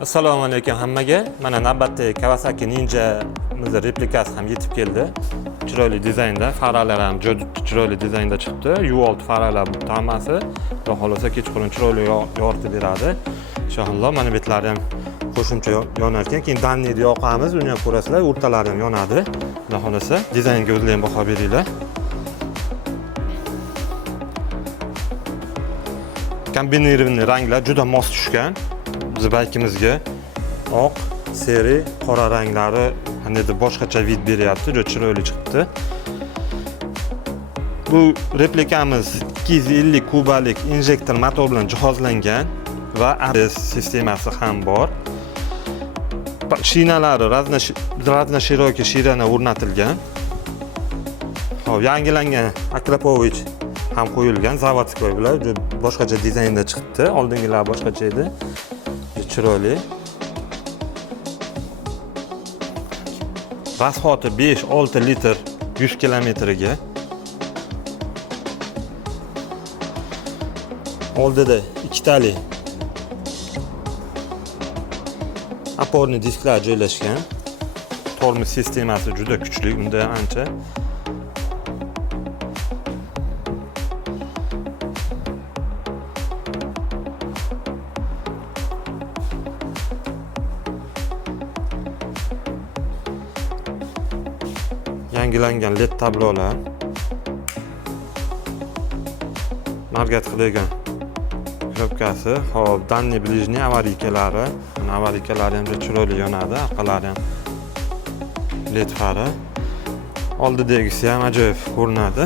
Assalomu alaykum hammaga. Mana navbatdagi Kawasaki Ninja replikasi ham yetib keldi. Chiroyli dizaynda, faralar ham juda chiroyli dizaynda chiqdi. U6 faralar hammasi. Xudo xolosa kechqurun chiroyli yoritib beradi. Inshaalloh mana betlari ham qo'shimcha yonar ekan. Keyin danniyni yoqamiz, uni ham ko'rasizlar, o'rtalari ham yonadi. Xudo xolosa dizaynga o'zingizlar ham baho beringlar. Kombinirованный ranglar juda mos tushgan. Biz baykimizga oq, seri, qora ranglari qandaydir boshqacha vid beryapti, juda chiroyli chiqibdi. Bu replikamiz 250 kubalik injektor motor bilan jihozlangan va ABS sistemasi ham bor. Shinalari raznoshiroki shina o'rnatilgan. Hop, yangilangan akrapovich ham qo'yilgan, zavodskoy bilan boshqacha dizaynda chiqibdi. Oldingilar boshqacha edi. Chiroyli. Rasxoti 5-6 litr 100 kilometrga. Oldida ikkitali oporni disklar joylashgan. Tormoz sistemasi juda kuchli, unda ancha. Yangilangan LED tablolar. Margat qilingan knopkasi, hop, danniy blижний avariykalari. Mana avariykalari ham juda chiroyli yonadi, orqalari ham LED fari. Oldidagisi ham ajoyib ko'rinadi.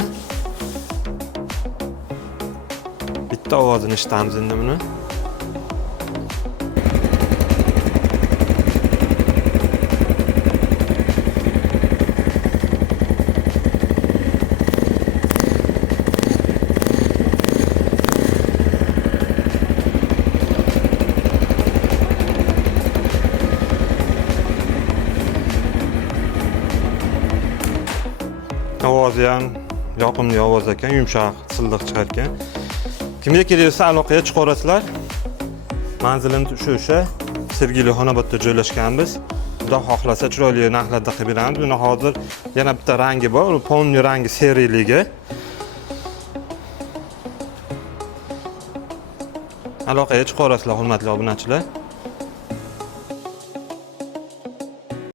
Bitta ovozini eshitamiz endi buni. Ovozi ham yoqimli ovoz ekan, yumshoq, silliq chiqar ekan. Kimga kerak bo'lsa aloqaga chiqarasizlar. Manzilimiz o'sha Sergeli Xonobodda joylashganmiz. Xudo xohlasa chiroyli narxlarda qilib beramiz. Buni hozir yana bitta rangi bor, u polni rangi seriyligi. Aloqaga chiqarasizlar, hurmatli obunachilar.